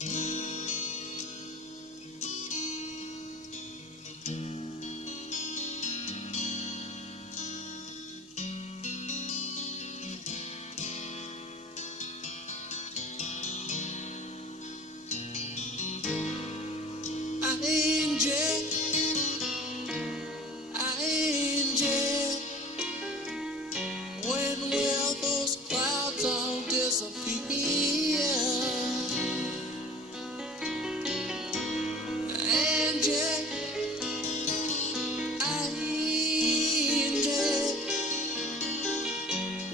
Angel, when will those clouds all disappear? Angel, angel,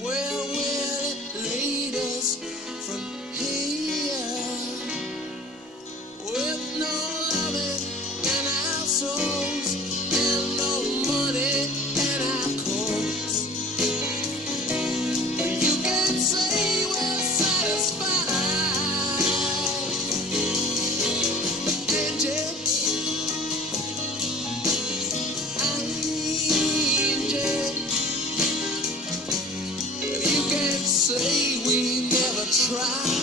where will it lead us from here? With no loving in our souls and no money in our coats, you can say we're satisfied. Angel, angel, you can say we never tried.